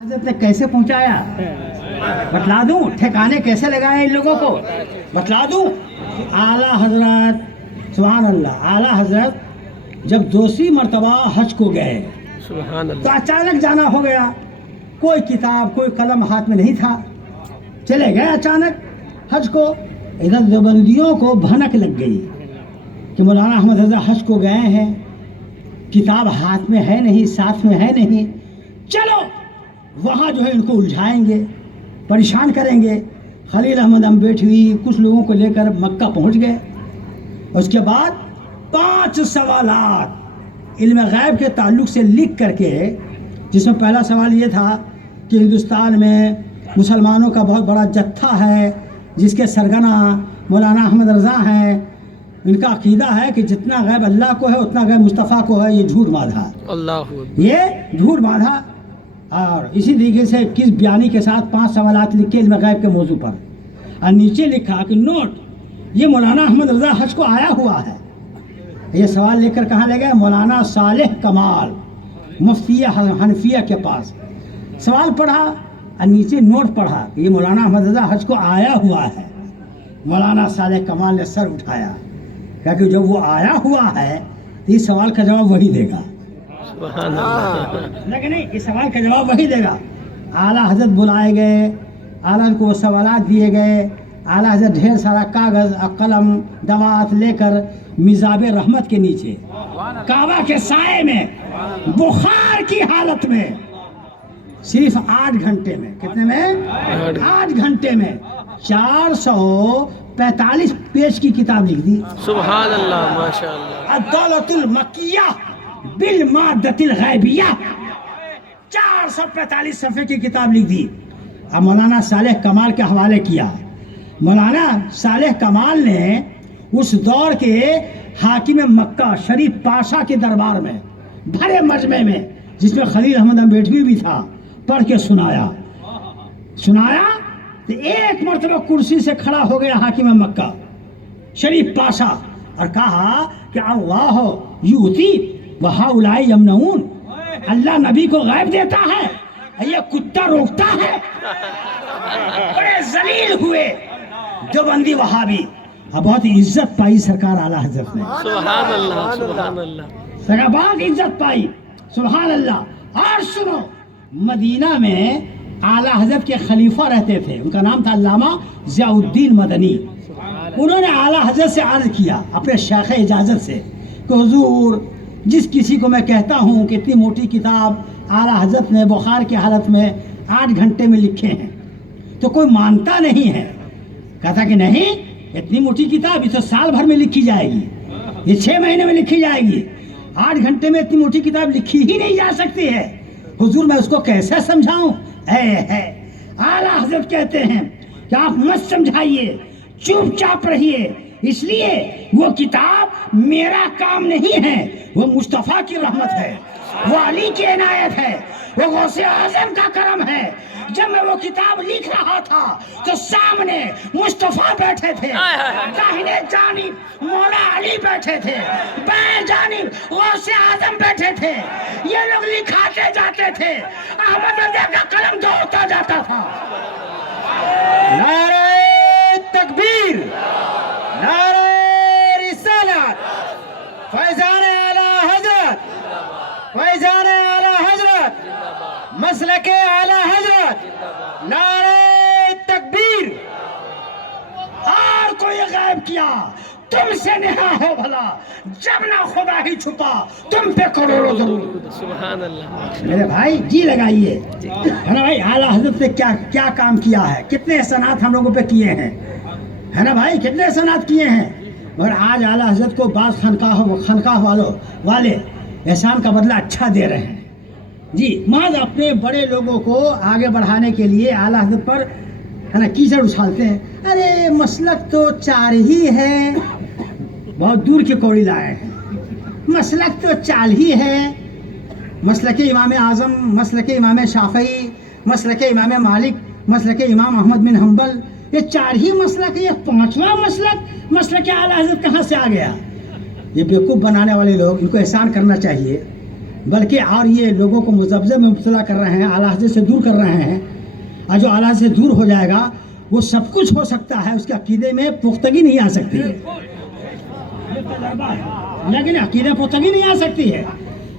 حضرت نے کیسے پہنچایا بتلا دوں، ٹھکانے کیسے لگائے ان لوگوں کو بتلا دوں۔ اعلیٰ حضرت سبحان اللہ، اعلیٰ حضرت جب دوسری مرتبہ حج کو گئے تو اچانک جانا ہو گیا، کوئی کتاب کوئی قلم ہاتھ میں نہیں تھا، چلے گئے اچانک حج کو۔ ادھر دیوبندیوں کو بھنک لگ گئی کہ مولانا احمد رضا حج کو گئے ہیں، کتاب ہاتھ میں ہے نہیں، ساتھ میں ہے نہیں، چلو وہاں جو ہے ان کو الجھائیں گے، پریشان کریں گے۔ خلیل احمد امبیٹوی کچھ لوگوں کو لے کر مکہ پہنچ گئے۔ اس کے بعد 5 سوالات علم غیب کے تعلق سے لکھ کر کے، جس میں پہلا سوال یہ تھا کہ ہندوستان میں مسلمانوں کا بہت بڑا جتھا ہے جس کے سرگنا مولانا احمد رضا ہیں، ان کا عقیدہ ہے کہ جتنا غیب اللہ کو ہے اتنا غیب مصطفیٰ کو ہے، یہ جھوٹ باندھا، یہ جھوٹ باندھا۔ اور اسی طریقے سے کس بیانی کے ساتھ 5 سوالات لکھے علم غیب کے موضوع پر، اور نیچے لکھا کہ نوٹ، یہ مولانا احمد رضا حج کو آیا ہوا ہے۔ یہ سوال لے کر کہاں لے گئے؟ مولانا صالح کمال مفتی حنفیہ کے پاس سوال پڑھا اور نیچے نوٹ پڑھا کہ یہ مولانا احمد رضا حج کو آیا ہوا ہے۔ مولانا صالح کمال نے سر اٹھایا، کہا کہ جب وہ آیا ہوا ہے تو اس سوال کا جواب وہی دے گا، لیکن نہیں، اس سوال کا جواب وہی دے گا۔ اعلیٰ حضرت بلائے گئے، اعلیٰ کو وہ سوالات دیے گئے۔ اعلیٰ حضرت ڈھیر سارا کاغذ اور قلم دوات لے کر میزاب رحمت کے نیچے کعبہ کے سائے میں بخار کی حالت میں صرف 8 گھنٹے میں، کتنے میں؟ 8 گھنٹے میں 445 پیج کی کتاب لکھ دی۔ سبحان اللہ، ماشاء اللہ۔ الدولۃ المکیہ بالمادۃ الغیبیہ، 445 صفحے کی کتاب لکھ دی۔ اب مولانا صالح کمال کے حوالے کیا۔ مولانا صالح کمال نے اس دور کے حاکم مکہ شریف پاشا کے دربار میں بھرے مجمع میں، جس میں خلیل احمد امبیٹوی بھی تھا، پڑھ کے سنایا تو ایک مرتبہ کرسی سے کھڑا ہو گیا حاکم مکہ شریف پاشا اور کہا کہ اللہ یؤتی وہؤلاء یمنعون، اللہ نبی کو غیب دیتا ہے، یہ کتا روکتا ہے۔ بڑے ذلیل ہوئے دیوبندی وہابی، اور بہت عزت پائی سرکار اعلیٰ حضرت نے، سبحان اللہ، سبحان اللہ، سرکار بہت عزت پائی، سبحان اللہ۔ اور سنو، مدینہ میں اعلیٰ حضرت کے خلیفہ رہتے تھے، ان کا نام تھا علامہ ضیاء الدین مدنی۔ انہوں نے اعلیٰ حضرت سے عرض کیا اپنے شیخ اجازت سے کہ حضور، جس کسی کو میں کہتا ہوں کہ اتنی موٹی کتاب اعلیٰ حضرت نے بخار کی حالت میں 8 گھنٹے میں لکھے ہیں تو کوئی مانتا نہیں ہے۔ کہتا کہ نہیں، اتنی موٹی کتاب یہ تو سال بھر میں لکھی جائے گی، یہ 6 مہینے میں لکھی جائے گی، 8 گھنٹے میں اتنی موٹی کتاب لکھی ہی نہیں جا سکتی ہے، حضور میں اس کو کیسے سمجھاؤں؟ اعلیٰ حضرت کہتے ہیں کہ آپ مت سمجھائیے، چپ چاپ رہیے، اس لیے وہ کتاب میرا کام نہیں ہے، وہ مصطفیٰ کی رحمت ہے، وہ علی کی عنایت ہے، وہ غوث اعظم کا کرم ہے۔ جب میں وہ کتاب لکھ رہا تھا تو سامنے مصطفیٰ بیٹھے تھے، داہنے جانب مولا علی بیٹھے تھے، بائیں جانب غوث اعظم بیٹھے تھے، یہ لوگ لکھاتے جاتے تھے، احمد رضا کا قلم دوڑتا جاتا تھا۔ نعرہ تکبیر، نعرہ رسالت، فیضان اعلیٰ حضرت، فیضان اعلیٰ حضرت، مسلک اعلیٰ حضرت، نعرہ تکبیر۔ اور کوئی غیب کیا تم سے نہا ہو بھلا، جب نہ خدا ہی چھپا تم پہ کروڑوں ضرور۔ سبحان اللہ، میرے بھائی جی لگائیے، ہے نا بھائی، اعلیٰ حضرت نے کیا کام کیا ہے، کتنے احسانات ہم لوگوں پہ کیے ہیں، ہے نا بھائی، کتنے احسانات کیے ہیں۔ مگر آج اعلیٰ حضرت کو بعض خانقاہ والے احسان کا بدلہ اچھا دے رہے ہیں جی، محض اپنے بڑے لوگوں کو آگے بڑھانے کے لیے اعلیٰ حضرت پر ہے نا کیچڑ اچھالتے ہیں۔ ارے مسلک تو 4 ہی ہے، بہت دور کے کوڑی لائے ہیں، مسلک تو 4 ہی ہے، مسلک امام اعظم، مسلک امام شافعی، مسلک امام مالک، مسلک امام احمد بن حنبل، یہ 4 ہی مسلک ہے، یہ 5واں مسلک اعلیٰ حضرت کہاں سے آ گیا؟ یہ بیوقوف بنانے والے لوگ، ان کو احسان کرنا چاہیے बल्कि और ये लोगों को मुज़ब्ज़ब में मुब्तला कर रहे हैं, आला हज़रत से दूर कर रहे हैं। और जो आला हज़रत से दूर हो जाएगा वो सब कुछ हो सकता है, उसके अकीदे में पुख्तगी नहीं आ सकती है, लेकिन अकीदे पुख्तगी नहीं आ सकती है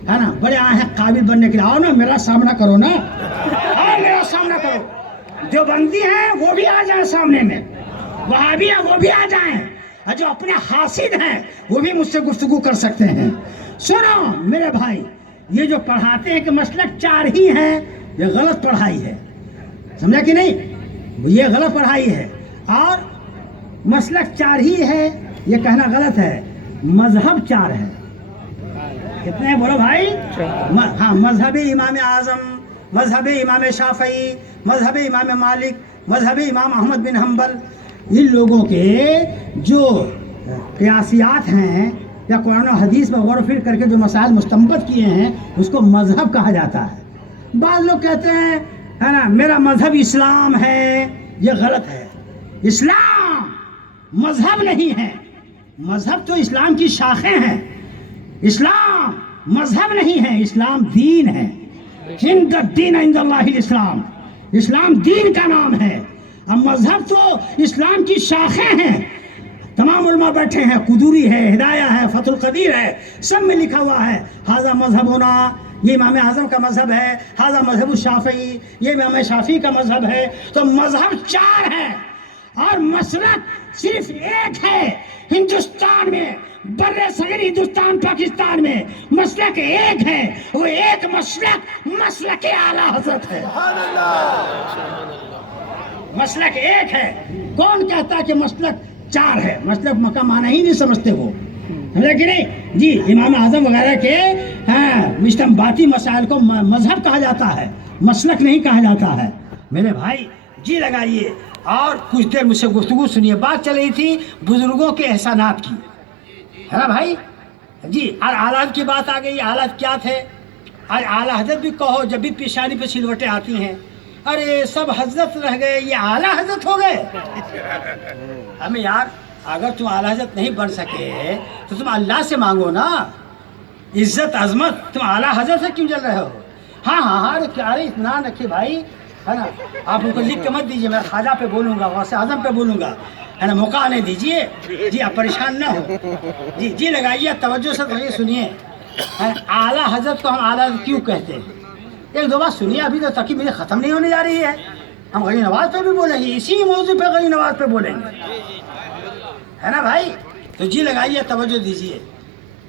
ना। बड़े आए हैं काबिल बनने के लिए, आओ ना मेरा सामना करो ना, आओ मेरा सामना करो। जो बंदी हैं वो भी आ जाए सामने में, वहाबी हैं वो भी आ जाएं, और जो अपने हासिद हैं वो भी मुझसे गुफ्तगू कर सकते हैं। सुनो मेरे भाई, ये जो पढ़ाते हैं कि मसलक 4 ही है, ये गलत पढ़ाई है, समझा कि नहीं? ये गलत पढ़ाई है। और मसलक 4 ही है ये कहना गलत है, मजहब 4 है। कितने हैं बोलो भाई? हाँ, मजहब इमाम आज़म, मजहब इमाम शाफ़ई, मजहब इमाम मालिक, मजहब इमाम अहमद बिन हम्बल। इन लोगों के जो क़ियासियात हैं या कुरान और हदीस पर गौर फिर करके जो मसाइल मुस्तंबत किए हैं उसको मजहब कहा जाता है। बाद लोग कहते हैं है ना मेरा मजहब इस्लाम है, ये गलत है। इस्लाम मजहब नहीं है, मजहब तो इस्लाम की शाखें हैं, इस्लाम मजहब नहीं है, इस्लाम दीन है। हिंद दीन इंदल्लाहिल इस्लाम, इस्लाम दीन का नाम है। अब मजहब तो इस्लाम की शाखें हैं। तमाम उलमा बैठे हैं, कुदूरी है, हिदाया है, फतुल कदीर है, सब में लिखा हुआ है हाजा मजहब होना, ये इमाम आज़म का मजहब है, हाजा मजहब शाफ़ई, ये इमाम शाफ़ी का मजहब है। तो मजहब 4 है और मसलक सिर्फ एक है। हिंदुस्तान में, बर्रे सगीर हिंदुस्तान पाकिस्तान में मसलक एक है, वो एक मसलक आला हज़रत है। मसलक एक है। कौन कहता है कि मसलक 4 है? मसलक मका माना ही नहीं समझते वो, समझा कि नहीं जी? इमाम आज़म वगैरह के इस्तिंबाती मसाइल को मजहब कहा जाता है, मसलक नहीं कहा जाता है। मेरे भाई जी लगाइए और कुछ देर मुझसे गुफ्तगू सुनिए। बात चल रही थी बुजुर्गों के एहसानात की, है ना भाई जी। और आलात की बात आ गई। आलात क्या थे? आज आला हजरत भी कहो, जब भी पेशानी पे सिलवटें आती हैं, अरे सब हजरत रह गए, ये आला हजरत हो गए। हमें यार, अगर तुम आला हजरत नहीं बन सके तो तुम अल्लाह से मांगो ना इज्जत अजमत। तुम आला हजरत से क्यों जल रहे हो? हाँ हाँ हाँ, अरे इत्मीनान रखिए भाई, है ना। आप उनको लिख के मत दीजिए, मैं ख्वाजा पे बोलूँगा, गौसे आज़म पे बोलूँगा, है ना। मौका नहीं दीजिए जी, आप परेशान ना हो जी। जी लगाइए, तवज्जो से सुनिए। आला हजरत को हम आला क्यों कहते हैं? एक दो बात सुनिए, अभी तो तकी मेरी ख़त्म नहीं होने जा रही है। हम गनी नवाज पे भी बोलेंगे, इसी मौजू पे गनी नवाज पे बोलेंगे, है ना भाई। तो जी लगाइए, तवज्जो दीजिए।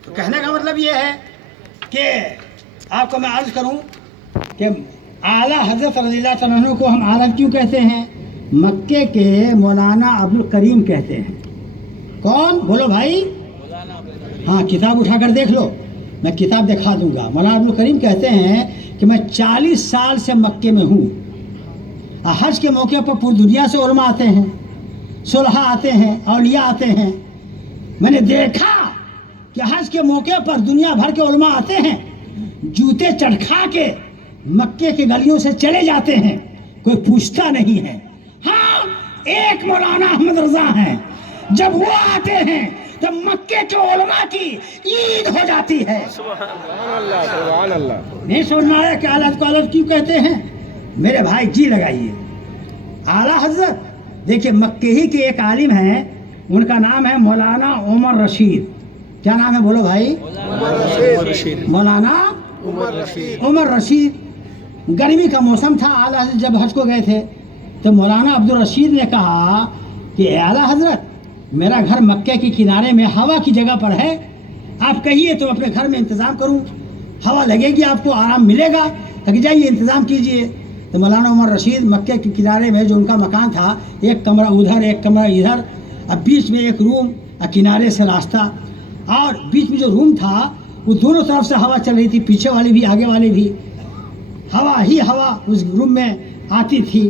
तो कहने का मतलब ये है कि आपको मैं अर्ज़ करूं कि आला हज़रत रज़ियल्लाहु तआला अन्हु को हम आला क्यों कहते हैं? मक्के के मौलाना अब्दुल करीम कहते हैं। कौन बोलो भाई? हाँ, किताब उठा कर देख लो, मैं किताब दिखा दूंगा। मौलाना अब्दुल करीम कहते हैं कि मैं 40 साल से मक्के में हूँ। हज के मौके पर पूरी दुनिया से उलमा आते हैं, सुलहा आते हैं, औलिया आते हैं। मैंने देखा कि हज के मौके पर दुनिया भर के उलमा आते हैं, जूते चढ़खा के मक्के की गलियों से चले जाते हैं, कोई पूछता नहीं है। हाँ, एक मौलाना अहमद रजा हैं, जब वो आते हैं तो मक्के के उलमा की ईद हो जाती है। सुभान अल्लाह। नहीं सुनना है कि आला को आला क्यों कहते हैं? मेरे भाई जी लगाइए। आला हजरत देखिए, मक्के ही के एक आलिम हैं, उनका नाम है मौलाना उमर रशीद। क्या नाम है बोलो भाई? मौलाना उमर रशीद। गर्मी का मौसम था, आला हजरत जब हज को गए थे तो मौलाना अब्दुल रशीद ने कहा कि आला हजरत, मेरा घर मक्के के किनारे में हवा की जगह पर है, आप कहिए तो अपने घर में इंतज़ाम करूं, हवा लगेगी, आपको आराम मिलेगा, थक जाइए, इंतज़ाम कीजिए। तो मौलाना उमर रशीद मक्के के किनारे में जो उनका मकान था, एक कमरा उधर एक कमरा इधर, अब बीच में एक रूम, किनारे से रास्ता, और बीच में जो रूम था वो दोनों तरफ से हवा चल रही थी, पीछे वाली भी आगे वाली भी, हवा ही हवा उस रूम में आती थी।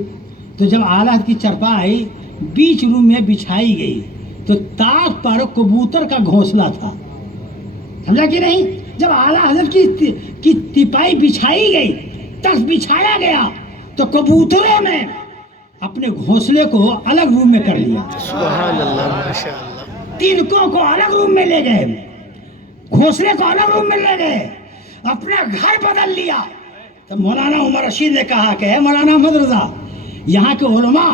तो जब आला की चरपाई बीच रूम में बिछाई गई तो ताक पर कबूतर का घोंसला था, समझा कि नहीं? जब आला हजरत की तिपाई बिछाई गई, तख्त बिछाया गया, तो कबूतरों ने अपने घोंसले को अलग रूम में कर लिया। सुभान अल्लाह, माशाअल्लाह। तिनकों को अलग रूम में ले गए, घोंसले को अलग रूम में ले गए, अपना घर बदल लिया। तो मौलाना उमर रशीद ने कहा कि मौलाना अहमद रजा, यहाँ के उलमा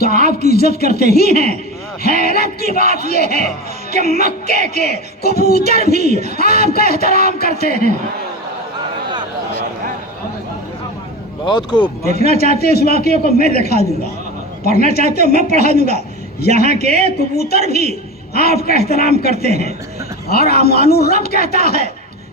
तो आपकी इज्जत करते ही हैं, हैरत की बात यह है कि मक्के के कबूतर भी आपका एहतराम करते हैं। बहुत खूब। देखना चाहते हैं इस वाक़े को, मैं दिखा दूंगा। पढ़ना चाहते हो, मैं पढ़ा दूंगा। यहाँ के कबूतर भी आपका एहतराम करते हैं। और अमानुर रब कहता है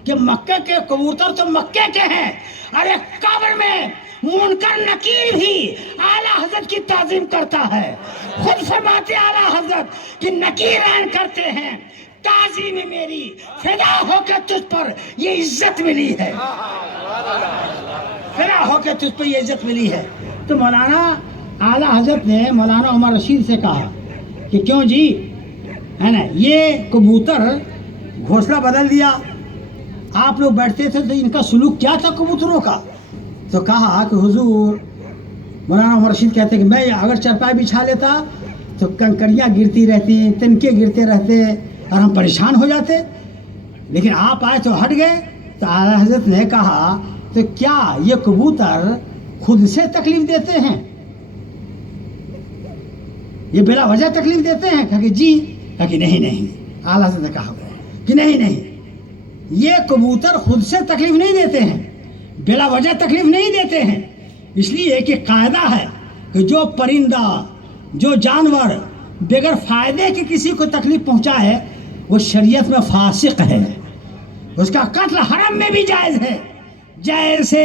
कि मक्के के कबूतर तो मक्के के हैं, अरे कब्र में मुनकर नकीर भी आला हजरत की ताजीम करता है। खुद फरमाते आला हजरत कि नकीर ऐन करते हैं, ताजीम मेरी फिदा होकर तुझ पर ये इज्जत मिली है, फिदा होकर तुझ पर ये इज्जत मिली है। तो मौलाना आला हजरत ने मौलाना उमर रशीद से कहा कि क्यों जी, है ना, ये कबूतर घोंसला बदल दिया, आप लोग बैठते थे तो इनका सुलूक क्या था कबूतरों का? तो कहा कि हुजूर, मौलाना उमर रशीद कहते कि मैं अगर चरपाई बिछा लेता तो कंकड़ियाँ गिरती रहती, तिनके गिरते रहते और हम परेशान हो जाते, लेकिन आप आए तो हट गए। तो आला हजरत ने कहा तो क्या ये कबूतर खुद से तकलीफ देते हैं, ये बिला वजह तकलीफ देते हैं? कहा कि जी। कहा कि नहीं नहीं, आला हजरत ने कहा कि नहीं नहीं, ये कबूतर खुद से तकलीफ नहीं देते हैं, बिला वजह तकलीफ नहीं देते हैं। इसलिए कि कायदा है कि जो परिंदा, जो जानवर बगैर फायदे के किसी को तकलीफ पहुंचाए वो शरीयत में फासिक है, उसका कत्ल हरम में भी जायज़ है। जैसे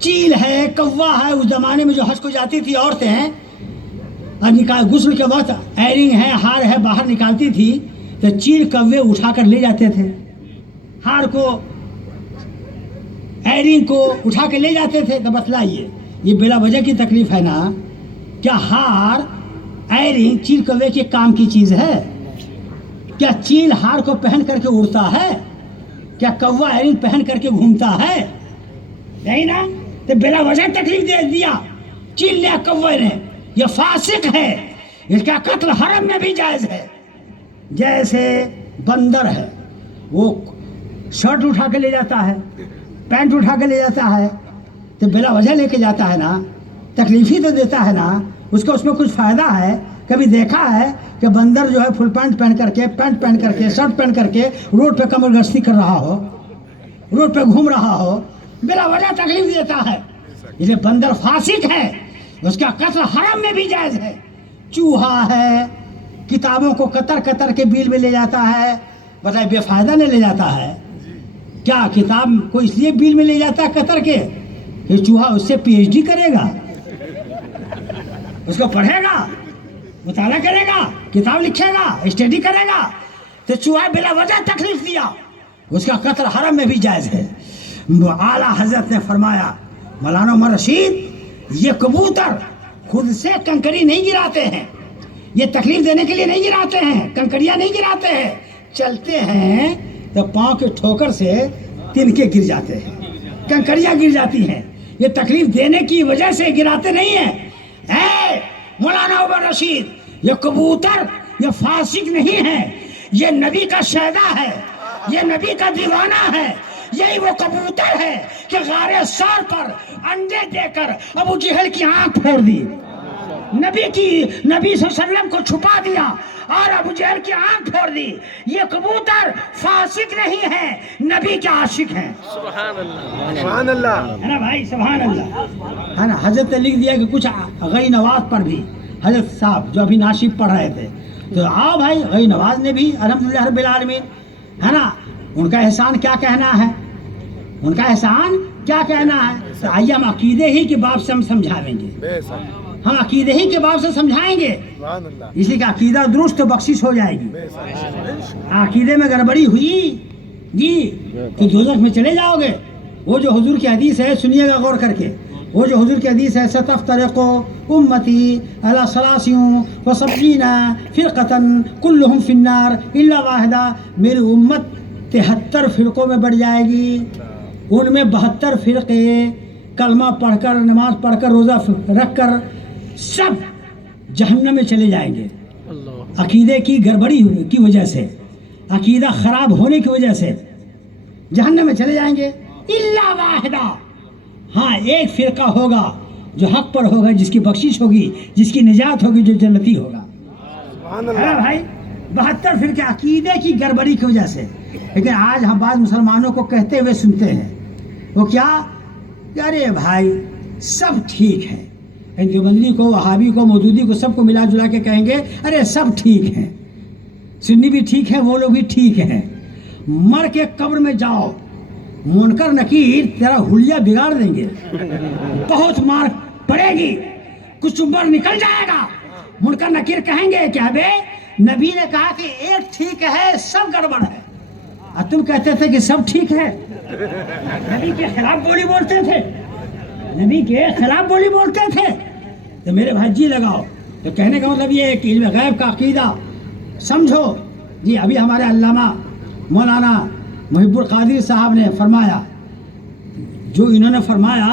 चील है, कौवा है, उस जमाने में जो हज को जाती थी औरतें, अब निकाल गुस्ल के वक्त एयरिंग है, हार है, बाहर निकालती थी तो चील कौवे उठाकर ले जाते थे, हार को, एयरिंग को उठा के ले जाते थे। तो बतलाइए, ये बिला वजह की तकलीफ है ना? क्या हार, एयरिंग चील कौवे के काम की चीज़ है? क्या चील हार को पहन करके उड़ता है? क्या कौवा एयरिंग पहन करके घूमता है? नहीं ना। तो बिला वजह तकलीफ दे दिया चील ने, कौवे ने, ये फासिक है, इसका कत्ल हरम में भी जायज़ है। जैसे बंदर है, वो शर्ट उठा के ले जाता है, पैंट उठा के ले जाता है, तो बिला वजह लेके जाता है ना, तकलीफ ही तो देता है ना, उसका उसमें कुछ फ़ायदा है? कभी देखा है कि बंदर जो है फुल पैंट पहन करके, पैंट पहन करके, शर्ट पहन करके रोड पे कमर गश्ती कर रहा हो, रोड पे घूम रहा हो, बिला वजह तकलीफ देता है? इसलिए बंदर फासिक है, उसका कत्ल हरम में भी जायज़ है। चूहा है, किताबों को कतर कतर के बिल में ले जाता है, बताए बेफायदा नहीं ले जाता है क्या? किताब को इसलिए बिल में ले जाता है कतर के कि चूहा उससे पीएचडी करेगा, उसको पढ़ेगा, मुताला करेगा, किताब लिखेगा, स्टडी करेगा, तो चूहा बिला वजह तकलीफ दिया, उसका कत्ल हरम में भी जायज़ है। आला हजरत ने फरमाया, मौलाना उमर रशीद, ये कबूतर खुद से कंकड़ी नहीं गिराते हैं, ये तकलीफ देने के लिए नहीं गिराते हैं, कंकड़ियाँ नहीं गिराते हैं, चलते हैं तो पाँव के ठोकर से तिनके गिर जाते हैं, कंकड़ियाँ गिर जाती हैं, ये तकलीफ देने की वजह से गिराते नहीं हैं। मौलाना उमर रशीद, ये कबूतर ये फासिक नहीं है, ये नबी का शहदा है, ये नबी का दीवाना है। यही वो कबूतर है कि गारे सौर पर अंडे देकर अबू जहल की आंख फोड़ दी, नबी सल्लल्लाहु अलैहि वसल्लम को छुपा दिया और अबू जहल की आंख फोड़ दी। ये कबूतर फासिक नहीं है, नबी के आशिक हैं। सुभान अल्लाह, सुभान अल्लाह, है ना भाई, सुभान अल्लाह। है ना, हजरत ने लिख दिया कि कुछ गई नवाज पर भी, हजरत साहब जो अभी नाशिब पढ़ रहे थे, तो आओ भाई, गई नवाज ने भी अल्हम्दुलिल्लाह रब्बिल आलमीन, है ना, उनका एहसान क्या कहना है, उनका एहसान क्या कहना है। तो आइए हम अकीदे ही के बाब से हम समझाएंगे, हम अकीदे ही के बाब से समझाएंगे, इसी का अकीदा दुरुस्त तो बख्शिश हो जाएगी। अकीदे में गड़बड़ी हुई जी तो दोज़ख में चले जाओगे। वो जो हुजूर की हदीस है, सुनिएगा गौर करके, वो जो हुजूर की हदीस है, सतफ्तरिक़ु उम्मती अला सलासिन व सबईना फ़िरक़तन कुल्लुहुम फ़िन्नार इल्ला वाहिदा, मेरी उम्मत 73 फ़िरक़ों में बढ़ जाएगी, उनमें 72 फ़िरक़े कलमा पढ़कर, नमाज पढ़कर, रोज़ा रखकर सब जहन्नम में चले जाएंगे। अकीदे की गड़बड़ी की वजह से, अकीदा ख़राब होने की वजह से। जहन्नम में चले जाएंगे। इल्ला वाहिदा, हाँ एक फिरका होगा जो हक पर होगा, जिसकी बख्शिश होगी, जिसकी निजात होगी, जो जन्नती होगा। है भाई 72 फिरके अकीदे की गड़बड़ी की वजह से। लेकिन आज हम बाद मुसलमानों को कहते हुए सुनते हैं, वो क्या, अरे भाई सब ठीक है। देवबंदी को, वहाबी को, मौदूदी को, सबको मिला जुला के कहेंगे अरे सब ठीक है, सुन्नी भी ठीक है, वो लोग भी ठीक हैं। मर के कब्र में जाओ, मुनकर नकीर तेरा हुलिया बिगाड़ देंगे, बहुत मार पड़ेगी, कुछ उम्र निकल जाएगा। मुनकर नकीर कहेंगे कि अबे नबी ने कहा कि एक ठीक है सब गड़बड़ है, और तुम कहते थे कि सब ठीक है। नबी के खिलाफ बोली बोलते थे, नबी के खिलाफ बोली बोलते थे। तो मेरे भाई जी लगाओ, तो कहने का मतलब ये है कि इल्म गैब का अकीदा समझो जी। अभी हमारे अल्लामा मौलाना मुहिब्बुल कादिर साहब ने फरमाया, जो इन्होंने फरमाया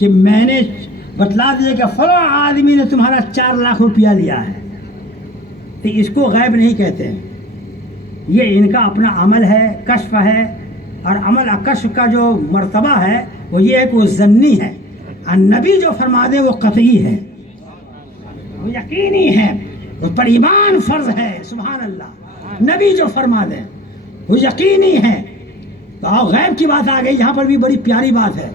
कि मैंने बतला दिया कि फला आदमी ने तुम्हारा 4 लाख रुपया लिया है, तो इसको गैब नहीं कहते हैं, ये इनका अपना अमल है, कश्फ है। और अमल कश्फ का जो मर्तबा है वो ये है कि वो ज़न्नी है, और नबी जो फरमा दे वो कतई है, वो यकीनी है, उस पर ईमान फर्ज है। सुभान अल्लाह, नबी जो फरमा दे वो यकीनी है। तो आओ गैब की बात आ गई, यहाँ पर भी बड़ी प्यारी बात है,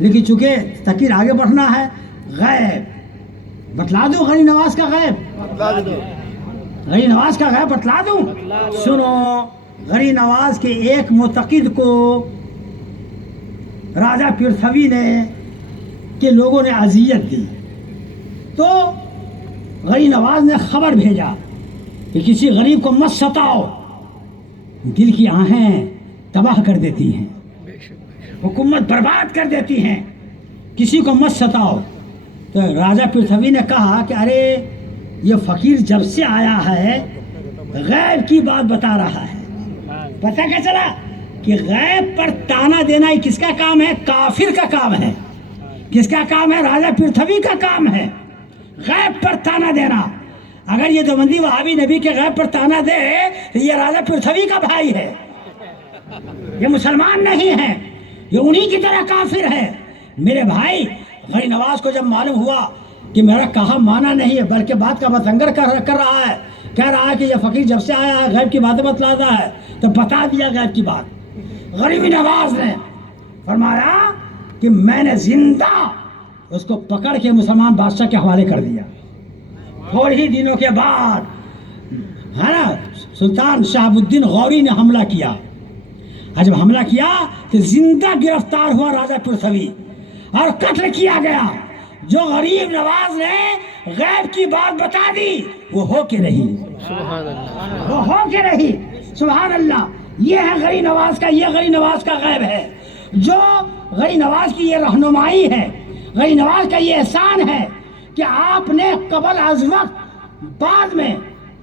लेकिन चूंकि तकीर आगे बढ़ना है, गैब बतला दो, गनी नवाज का गैब, गनी नवाज का गैब बतला दूं। सुनो, गनी नवाज के एक मुतकिद को राजा पृथ्वी ने के लोगों ने अजियत दी, तो गनी नवाज ने खबर भेजा कि किसी गरीब को मत सताओ, दिल की आहें तबाह कर देती हैं, हुकूमत बर्बाद कर देती हैं, किसी को मत सताओ। तो राजा पृथ्वी ने कहा कि अरे ये फकीर जब से आया है गैब की बात बता रहा है। पता क्या चला कि गैब पर ताना देना ही किसका काम है? काफिर का काम है। किसका काम है? राजा पृथ्वी का काम है, गैब पर ताना देना। अगर ये देवबंदी वहाबी नबी के गैब पर ताना दे तो ये राजा पृथ्वी का भाई है, ये मुसलमान नहीं है, ये उन्हीं की तरह काफिर है। मेरे भाई, गनी नवाज को जब मालूम हुआ कि मेरा कहा माना नहीं है, बल्कि बात का बतंगर कर रहा है, कह रहा है कि ये फकीर जब से आया है गैब की बातें बतलाता है, तो बता दिया गैब की बात। गनी नवाज ने फरमाया कि मैंने जिंदा उसको पकड़ के मुसलमान बादशाह के हवाले कर दिया। थोड़े ही दिनों के बाद है ना, सुल्तान शहाबुद्दीन गौरी ने हमला किया, और जब हमला किया तो जिंदा गिरफ्तार हुआ राजा पृथ्वी और कत्ल किया गया। जो गरीब नवाज ने गैब की बात बता दी वो हो के रही, सुभान अल्लाह, वो हो के रही। सुभान अल्लाह, ये है गनी नवाज का, ये गनी नवाज का गैब है। जो गनी नवाज की ये रहनुमाई है, गनी नवाज का ये एहसान है कि आपने कबल अज़ वक्त, बाद में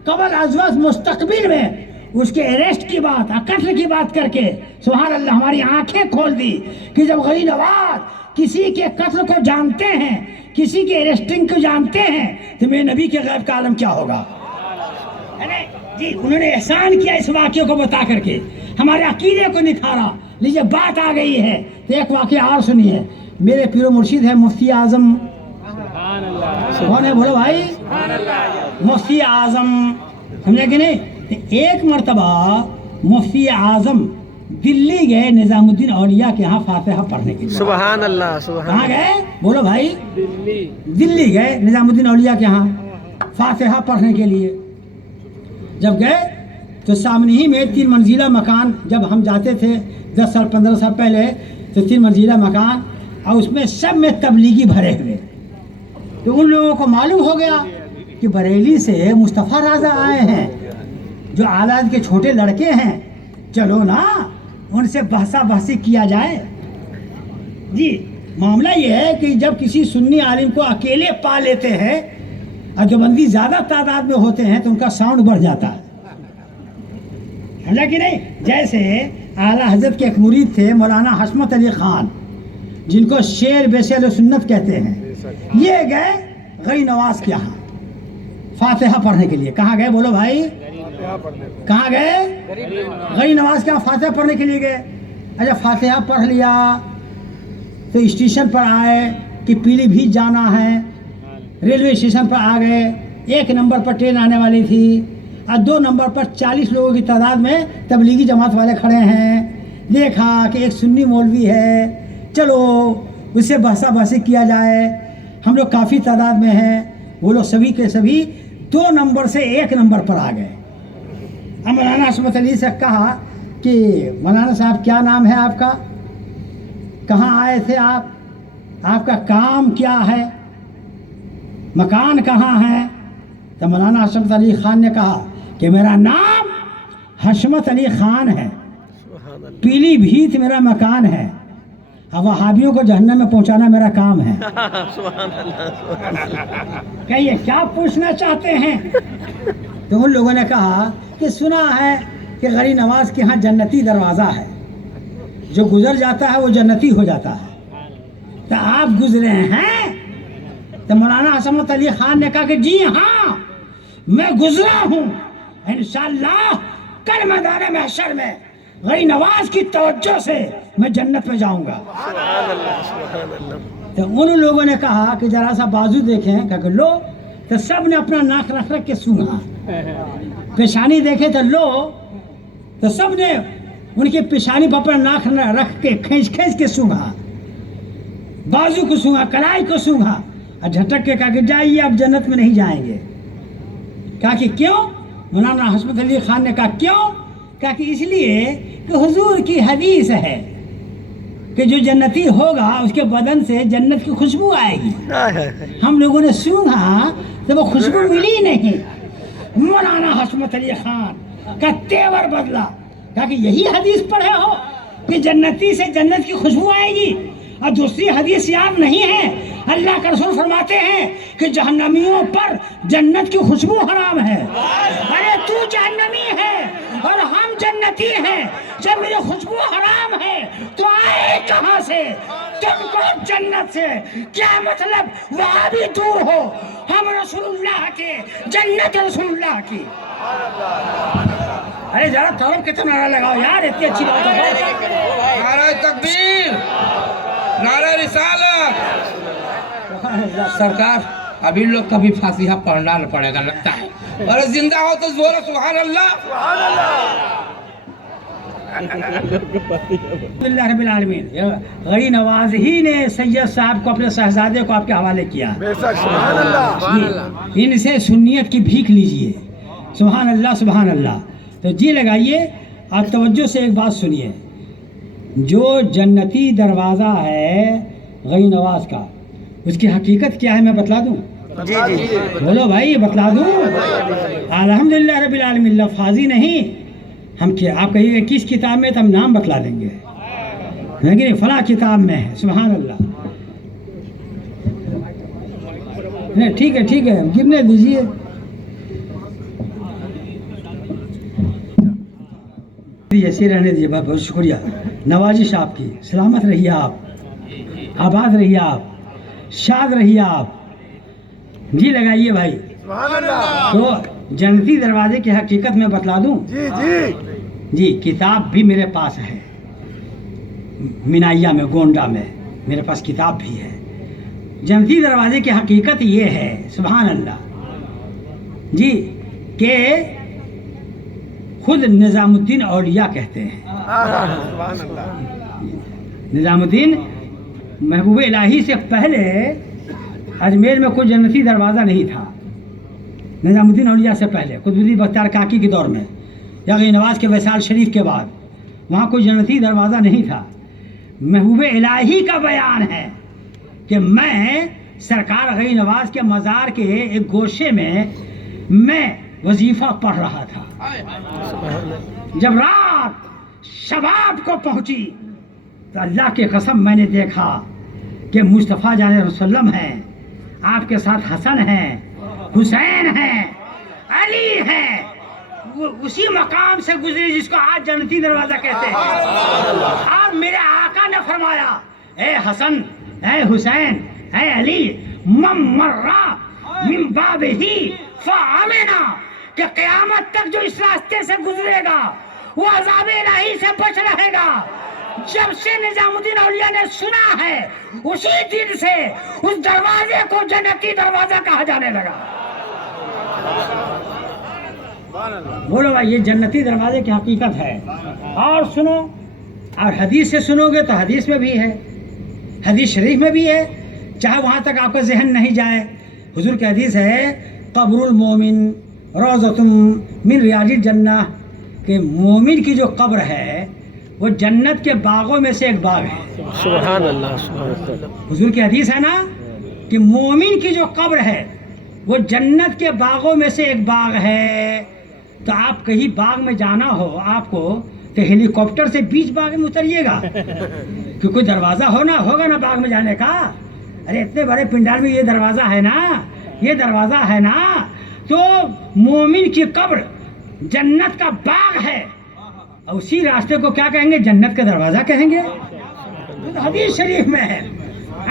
कबल अज़ वक्त, मुस्तकबिल में उसके अरेस्ट की बात, कत्ल की बात करके सुभान अल्लाह हमारी आंखें खोल दी कि जब गनी नवाज किसी के कत्ल को जानते हैं, किसी के अरेस्टिंग को जानते हैं, तो मेरे नबी के गैब का आलम क्या होगा। अरे जी, उन्होंने एहसान किया इस वाक्य को बता करके, हमारे अकीदे को निखारा। लीजिए बात आ गई है तो एक वाक्य और सुनिए। मेरे पीरो मुर्शिद है मुफ्ती आजम, कौन है बोलो भाई? मुफ्ती आजम, समझे कि नहीं? एक मर्तबा मुफ्ती आजम दिल्ली गए निजामुद्दीन औलिया के यहाँ फातिहा पढ़ने के लिए। सुभान अल्लाह, कहाँ सुभान गए बोलो भाई? दिल्ली गए निजामुद्दीन औलिया के यहाँ फातिहा पढ़ने के लिए। जब गए तो सामने ही में 3 मंजिला मकान, जब हम जाते थे 10 साल 15 साल पहले, तो 3 मंजिला मकान, और उसमें सब में तबलीगी भरे हुए। तो उन लोगों को मालूम हो गया कि बरेली से मुस्तफ़ा राजा आए हैं, जो आलाद के छोटे लड़के हैं, चलो ना उनसे बहसा बहसी किया जाए। जी, मामला ये है कि जब किसी सुन्नी आलिम को अकेले पा लेते हैं और देवबंदी ज़्यादा तादाद में होते हैं तो उनका साउंड बढ़ जाता है, समझा कि नहीं? जैसे आला हजरत के एक मुरीद थे मौलाना हशमत अली खान, जिनको शेर बेशेर सुन्नत कहते हैं। ये गए गनी नवाज के यहाँ फातिहा पढ़ने के लिए। कहाँ गए बोलो भाई? कहाँ गए? गनी नवाज के यहाँ फातिहा पढ़ने के लिए गए। अच्छा फातिहा पढ़ लिया तो स्टेशन पर आए कि पीलीभीत जाना है, रेलवे स्टेशन पर आ गए। 1 नंबर पर ट्रेन आने वाली थी और 2 नंबर पर 40 लोगों की तादाद में तबलीगी जमात वाले खड़े हैं। देखा कि एक सुन्नी मौलवी है, चलो उससे बहसा बहसी किया जाए। हम लोग काफ़ी तादाद में हैं, वो लोग सभी के सभी 2 नंबर से 1 नंबर पर आ गए। अब मौलाना हशमत अली से कहा कि मौलाना साहब क्या नाम है आपका, कहाँ आए थे आप, आपका काम क्या है, मकान कहाँ है। तो मौलाना हशमत अली ख़ान ने कहा कि मेरा नाम हशमत अली ख़ान है, पीलीभीत मेरा मकान है, अब वहाबियों को जहन्नम में पहुंचाना मेरा काम है। कहिए क्या पूछना चाहते हैं। तो उन लोगों ने कहा कि सुना है कि गरीब नवाज के यहाँ जन्नती दरवाज़ा है, जो गुजर जाता है वो जन्नती हो जाता है। तो आप गुजरे हैं। तो मौलाना हशमत अली ख़ान ने कहा कि जी हाँ मैं गुजरा हूँ, इंशाअल्लाह कल मैदान महशर में गरीब नवाज की तवज्जो से मैं जन्नत में जाऊंगा। तो उन लोगों ने कहा कि जरा सा बाजू देखें, कहा कि लो। तो सब ने अपना नाक रख रख के सूंघा, पेशानी देखे तो लो। तो सब ने उनके पेशानी पर अपना नाक रख के खींच खींच के सूंघा, बाजू को सूंघा, कलाई को सूंघा और झटक के कहा कि जाइए अब जन्नत में नहीं जाएंगे। कहा कि क्यों। मौलाना हशमत अली ख़ान ने कहा क्यों। कहा कि इसलिए कि हुजूर की हदीस है कि जो जन्नती होगा उसके बदन से जन्नत की खुशबू आएगी। हम लोगों ने सूंघा तो वो खुशबू मिली नहीं। मौलाना हशमत अली ख़ान का तेवर बदला, कहा कि यही हदीस पढ़े हो कि जन्नती से जन्नत की खुशबू आएगी, और दूसरी हदीस याद नहीं है। अल्लाह का रसूल फरमाते हैं कि जहन्नमियों पर जन्नत की खुशबू हराम है। अरे तू जहन्नमी है और हम जन्नती हैं, जब मेरी खुशबू हराम है तो आए कहाँ से तुमको जन्नत से। क्या मतलब वहाँ भी दूर हो, हम रसूलुल्लाह के, जन्नत रसूलुल्लाह की। अरे जरा तौरब के तो नारा लगाओ यार, इतनी अच्छी बात है। नारा तकबीर, नारा रिसालत। सरकार अभी लोग कभी फातिहा पढ़ना पड़ेगा लगता है, और जिंदा हो तो बोलो सुभान अल्लाह। रब्बिल आलमीन। गरीब नवाज ही ने सैयद साहब को, अपने शहजादे को आपके हवाले किया। इनसे सुन्नियत की भीख लीजिए। सुभान अल्लाह सुभान अल्लाह। तो जी लगाइए और तवज्जो से एक बात सुनिए। जो जन्नती दरवाज़ा है गरीब नवाज का, उसकी हकीकत क्या है मैं बतला दूं। बोलो भाई बतला दूं। अल्हम्दुलिल्लाह रब्बिल आलमीन, लफाजी नहीं हम क्या। आप कहिए किस किताब में, तो हम नाम बतला देंगे, लेकिन फला किताब में है। सुभान अल्लाह। नहीं ठीक है गिरने दीजिए। ऐसे रहने दीजिए, बहुत शुक्रिया। नवाजिश आपकी, सलामत रहिए आप, आबाद रहिए आप, शाद रहिए आप। जी लगाइए भाई। तो जन्नती दरवाजे की हकीकत में बतला दूं। जी किताब भी मेरे पास है, मिनाइया में, गोंडा में मेरे पास किताब भी है। जन्नती दरवाजे की हकीकत ये है, सुभान अल्लाह जी, के खुद निज़ामुद्दीन औलिया कहते हैं। निज़ामुद्दीन महबूब इलाही से पहले अजमेर में कोई जन्नती दरवाज़ा नहीं था। निज़ामुद्दीन औलिया से पहले, कुतुबुद्दीन बख्तियार काकी के दौर में, या गरीब नवाज के वैसाल शरीफ के बाद, वहाँ कोई जन्नती दरवाज़ा नहीं था। महबूब इलाही का बयान है कि मैं सरकार गरीब नवाज के मज़ार के एक गोशे में मैं वजीफ़ा पढ़ रहा था। जब रात शबाब को पहुंची तो अल्लाह की कसम मैंने देखा कि मुस्तफ़ा जान रसूलुल्लाह हैं, आपके साथ हसन है, हुसैन है, अली है। वो उसी मकाम से गुजरे जिसको आज जन्नती दरवाजा कहते हैं। और मेरे आका ने फरमाया, ए हसन, ए हुसैन, ए अली, मर्रा मिन बाबिही फ़अमिना, कि क़यामत तक जो इस रास्ते से गुजरेगा वो अज़ाब इलाही से बच रहेगा। جب سے نظام الدین اولیاء نے سنا ہے اسی دن سے اس دروازے کو جنتی دروازہ کہا جانے لگا. بولو بھائی، یہ جنتی دروازے کی حقیقت ہے. اور سنو، اور حدیث سے سنو گے تو حدیث میں بھی ہے، حدیث شریف میں بھی ہے، چاہے وہاں تک آپ کا ذہن نہیں جائے. حضور کی حدیث ہے قبر المومن روضۃ من ریاض الجنہ، کہ مومن کی جو قبر ہے وہ جنت کے باغوں میں سے ایک باغ ہے. سبحان اللہ سبحان اللہ. حضور کی حدیث ہے نا کہ مومن کی جو قبر ہے وہ جنت کے باغوں میں سے ایک باغ ہے. تو آپ کہیں باغ میں جانا ہو آپ کو تو ہیلی کاپٹر سے بیچ باغ میں اتریے گا کہ کوئی دروازہ ہوگا نا باغ میں جانے کا. ارے اتنے بڑے پنڈال میں یہ دروازہ ہے نا، یہ دروازہ ہے نا. تو مومن کی قبر جنت کا باغ ہے، اور اسی راستے کو کیا کہیں گے؟ جنت کا دروازہ کہیں گے. تو حدیث شریف میں ہے.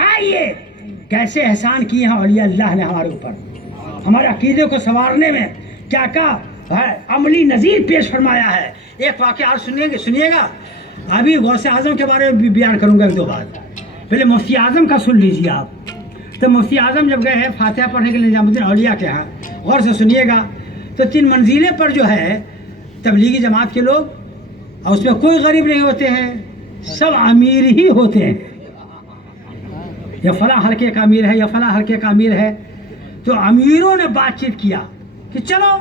آئیے کیسے احسان کیے ہیں اولیاء اللہ نے ہمارے اوپر، ہمارے عقیدے کو سنوارنے میں کیا کیا عملی نظیر پیش فرمایا ہے. ایک واقعہ اور سنیے گا. ابھی غوث اعظم کے بارے میں بھی بیان کروں گا ایک دو بات. پہلے مفتی اعظم کا سن لیجیے آپ. تو مفتی اعظم جب گئے ہیں فاتحہ پڑھنے کے لیے نظام الدین اولیاء کے ہاں، غور سے سنیے گا. تو 3 منزلیں پر جو ہے تبلیغی جماعت کے لوگ، اور اس میں کوئی غریب نہیں ہوتے ہیں، سب امیر ہی ہوتے ہیں. یا فلاں حلقے کا امیر ہے، یا فلاں حلقے کا امیر ہے. تو امیروں نے بات چیت کیا کہ چلو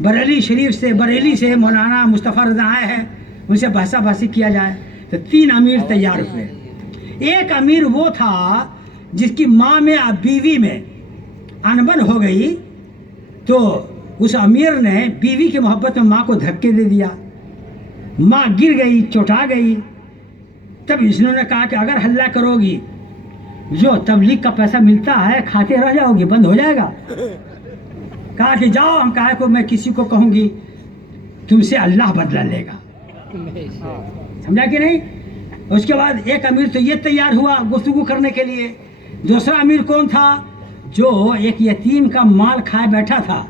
بریلی شریف سے، بریلی سے مولانا مصطفیٰ رضا آئے ہیں، ان سے بحثہ بحثی کیا جائے. تو 3 امیر تیار ہوئے. ایک امیر وہ تھا جس کی ماں میں بیوی میں انبن ہو گئی، تو اس امیر نے بیوی کی محبت میں ماں کو دھکے دے دیا، ماں گر گئی، چوٹا گئی. تب اس نے کہا کہ اگر ہلہ کرو گی جو تبلیغ کا پیسہ ملتا ہے کھاتے رہ جاؤ گی، بند ہو جائے گا. کہا کہ جاؤ، ہم کہا کو میں کسی کو کہوں گی، تم سے اللہ بدلہ لے گا. سمجھا کہ نہیں؟ اس کے بعد ایک امیر تو یہ تیار ہوا گفتگو کرنے کے لیے. دوسرا امیر کون تھا؟ جو ایک یتیم کا مال کھائے بیٹھا تھا،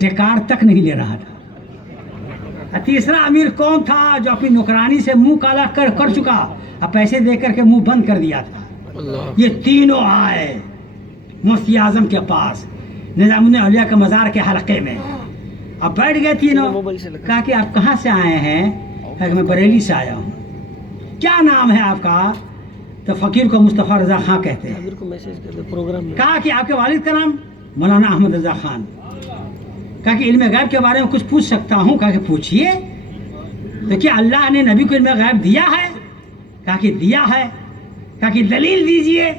ڈکار تک نہیں لے رہا تھا. تیسرا امیر کون تھا؟ جو اپنی نوکرانی سے منہ کالا کر چکا، اب پیسے دے کر کے منہ بند کر دیا تھا. یہ تینوں آئے مفتی اعظم کے پاس نظام الدین اولیاء کے مزار کے حلقے میں. اب بیٹھ گئے تینوں. کہا کہ آپ کہاں سے آئے ہیں؟ کہا کہ میں بریلی سے آیا ہوں. کیا نام ہے آپ کا؟ تو فقیر کو مصطفیٰ رضا خان کہتے ہیں. کہا کہ آپ کے والد کا نام؟ مولانا احمد رضا خان. کہا کہ علم غیب کے بارے میں کچھ پوچھ سکتا ہوں؟ کہا کہ پوچھئے. تو کیا اللہ نے نبی کو علم غیب دیا ہے؟ کہا کہ دیا ہے. کہا کہ دلیل دیجئے.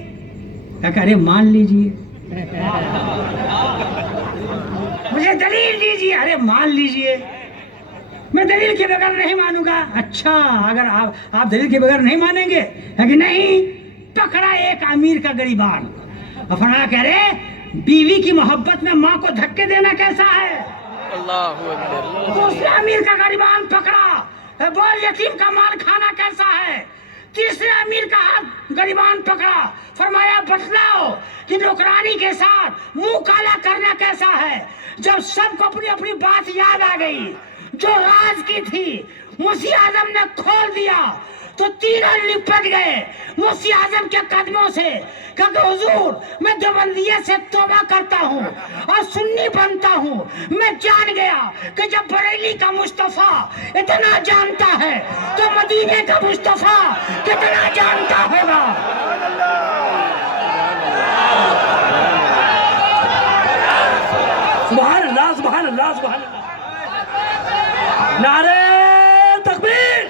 کہا کہ ارے مان لیجئے، مجھے دلیل دیجئے. ارے مان لیجئے، میں دلیل کے بغیر نہیں مانوں گا. اچھا، اگر آپ دلیل کے بغیر نہیں مانیں گے؟ کہا کہ نہیں. پکڑا ایک امیر کا گریبان اور فرمایا کہ ارے بیوی کی محبت میں ماں کو دھکے دینا کیسا ہے؟ اللہ اکبر. دوسرے امیر کا گریبان پکڑا، بول یتیم کا مال کھانا کیسا ہے؟ تیسرے امیر کا ہاتھ گریبان پکڑا، فرمایا بتلاؤ کہ نوکرانی کے ساتھ منہ کالا کرنا کیسا ہے؟ جب سب کو اپنی اپنی بات یاد آ گئی جو راز کی تھی، مفتی اعظم نے کھول دیا تو تینوں لپٹ گئے مفتی اعظم کے قدموں سے. کہ حضور میں دیوبندیت سے توبہ کرتا ہوں اور سنی بنتا ہوں. میں جان گیا کہ جب بریلی کا مصطفیٰ اتنا جانتا ہے تو مدینے کا مصطفیٰ کتنا جانتا ہوگا. سبحان اللہ سبحان اللہ سبحان اللہ. نعرہ تکبیر،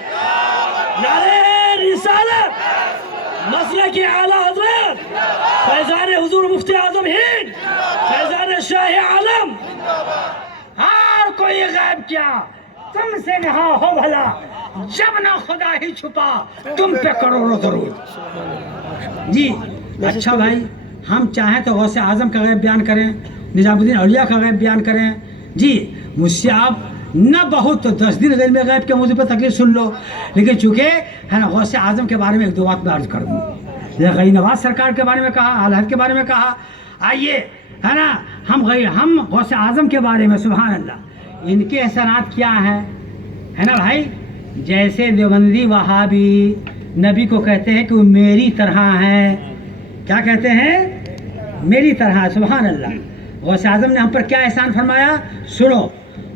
نعرہ رسالت، مسلک اعلیٰ حضرت فیضان حضور مفتی اعظم ہند، فیضان شاہ عالم. ہر کوئی غیب کیا تم سے نہا ہو بھلا، جب نہ خدا ہی چھپا تم پہ کروڑوں درود. جی اچھا بھائی، ہم چاہیں تو غوث اعظم کا غیب بیان کریں، نظام الدین اولیاء کا غیب بیان کریں. جی مجھ سے آپ نہ بہت تو 10 دن علم غیب کے موضوع پر تقریر سن لو، لیکن چونکہ ہے نا غوث اعظم کے بارے میں ایک دو بات میں عرض کر دوں. غنی نواز سرکار کے بارے میں کہا، اعلی حضرت کے بارے میں کہا. آئیے ہے نا ہم غوث اعظم کے بارے میں سبحان اللہ ان کے احسانات کیا ہیں، ہے نا بھائی. जैसे देवबंदी वहाबी नबी को कहते हैं कि वो मेरी तरह हैं, क्या कहते हैं, मेरी तरह। सुभान अल्लाह। गौसे आजम ने हम पर क्या एहसान फरमाया, सुनो।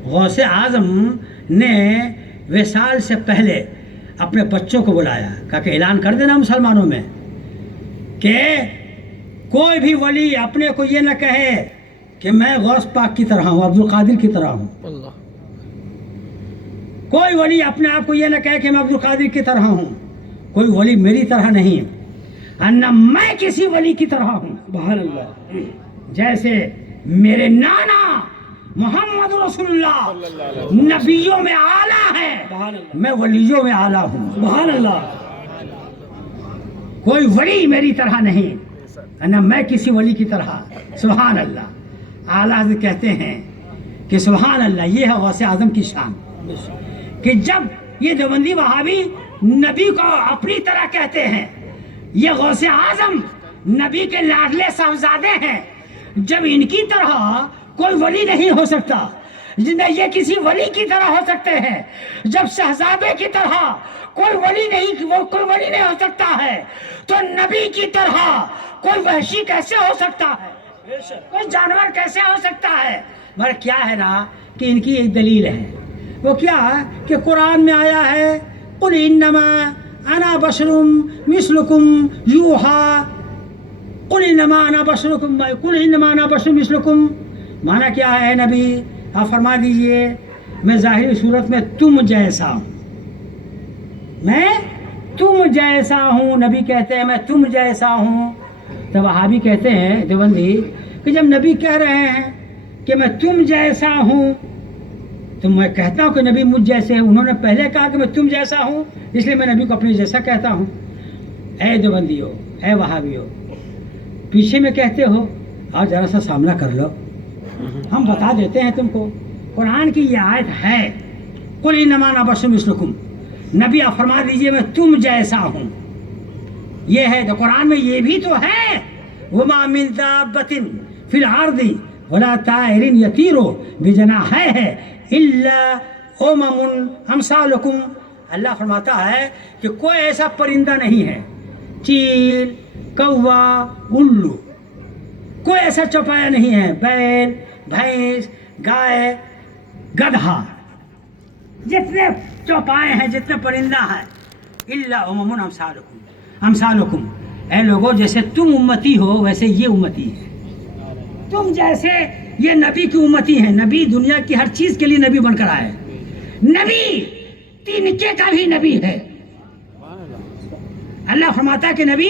गौसे आजम ने विसाल से पहले अपने बच्चों को बुलाया, कहा कि ऐलान कर देना मुसलमानों में कि कोई भी वली अपने को ये न कहे कि मैं गौस पाक की तरह हूँ, अब्दुल कादिर की तरह हूँ। अल्लाह। कोई वली अपने आप को ये न कहे कि मैं अब्दुल कादिर की तरह हूँ, कोई वली मेरी तरह नहीं, और न मैं किसी वली की तरह हूँ। सुभान अल्लाह। जैसे मेरे नाना मोहम्मद रसूलुल्लाह नबियों में आला है, मैं वलियों में आला हूँ। सुभान अल्लाह। कोई वली मेरी तरह नहीं, न मैं किसी वली की तरह। सुभान अल्लाह। आला हज़रत कहते हैं कि सुभान अल्लाह, ये है गौसे आज़म की शान कि जब ये देवबंदी वहाबी नबी को अपनी तरह कहते हैं, ये गौसे आज़म नबी के लाडले साहबजादे हैं, जब इनकी तरह कोई वली नहीं हो सकता, ये किसी वली की तरह हो सकते हैं, जब शहजादे की तरह कोई वली नहीं हो सकता है, तो नबी की तरह कोई वहशी कैसे हो सकता है, कोई जानवर कैसे हो सकता है। मगर क्या है ना कि इनकी एक दलील है, वो क्या कि कुरान में आया है कुल इन्नमा अना बशरुम मिस्लुकुम यूहा, कुल इन्नमा अना बशरुम मिस्लुकुम। माना क्या है नबी, आप फरमा दीजिए मैं ज़ाहिरी सूरत में तुम जैसा हूँ, मैं तुम जैसा हूँ। नबी कहते हैं मैं तुम जैसा हूँ। तो वहाबी कहते हैं देवबंदी कि जब नबी कह रहे हैं कि मैं तुम जैसा हूँ, तो मैं कहता हूँ कि नबी मुझ जैसे हैं। उन्होंने पहले कहा कि मैं तुम जैसा हूँ, इसलिए मैं नबी को अपने जैसा कहता हूँ। ऐ देवबंदी हो, ऐ वहाबी हो, पीछे में कहते हो और ज़रा सा सामना कर लो, हम बता देते हैं तुमको। कुरान की ये आयत है कुल इन्नमा अना बशरुम मिस्लुकुम, नबी आप फरमा दीजिए मैं तुम जैसा हूँ। ये है तो कुरान में ये भी तो है, वमा मिन दाब्बतिन फिल अर्दि वला ताइरिन यतीरो बिजनाहिही इल्ला उममुन अमसालुकुम। अल्लाह फरमाता है कि कोई ऐसा परिंदा नहीं है, चील, कौवा, उल्लू, कोई ऐसा चौपाया नहीं है, बैल, भैंस, गाय, गधा, जितने चौपाए हैं, जितने परिंदा हैं, इल्ला उममुन अमसालुकुम। ऐ लोगों, जैसे तुम उम्मती हो वैसे ये उम्मती है। तुम जैसे ये नबी की उम्मती है। नबी दुनिया की हर चीज के लिए नबी बनकर आए। नबी तिनके का भी नबी है। अल्लाह फरमाता कि नबी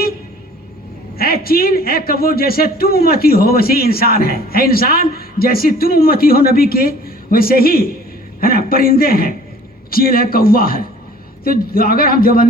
ऐ चील, ऐ कौवो, जैसे तुम उम्मती हो वैसे ही इंसान है। ऐ इंसान, जैसी तुम उम्मती हो नबी के वैसे ही है ना परिंदे हैं, चील है, कौवा है। तो अगर हम देवबंदी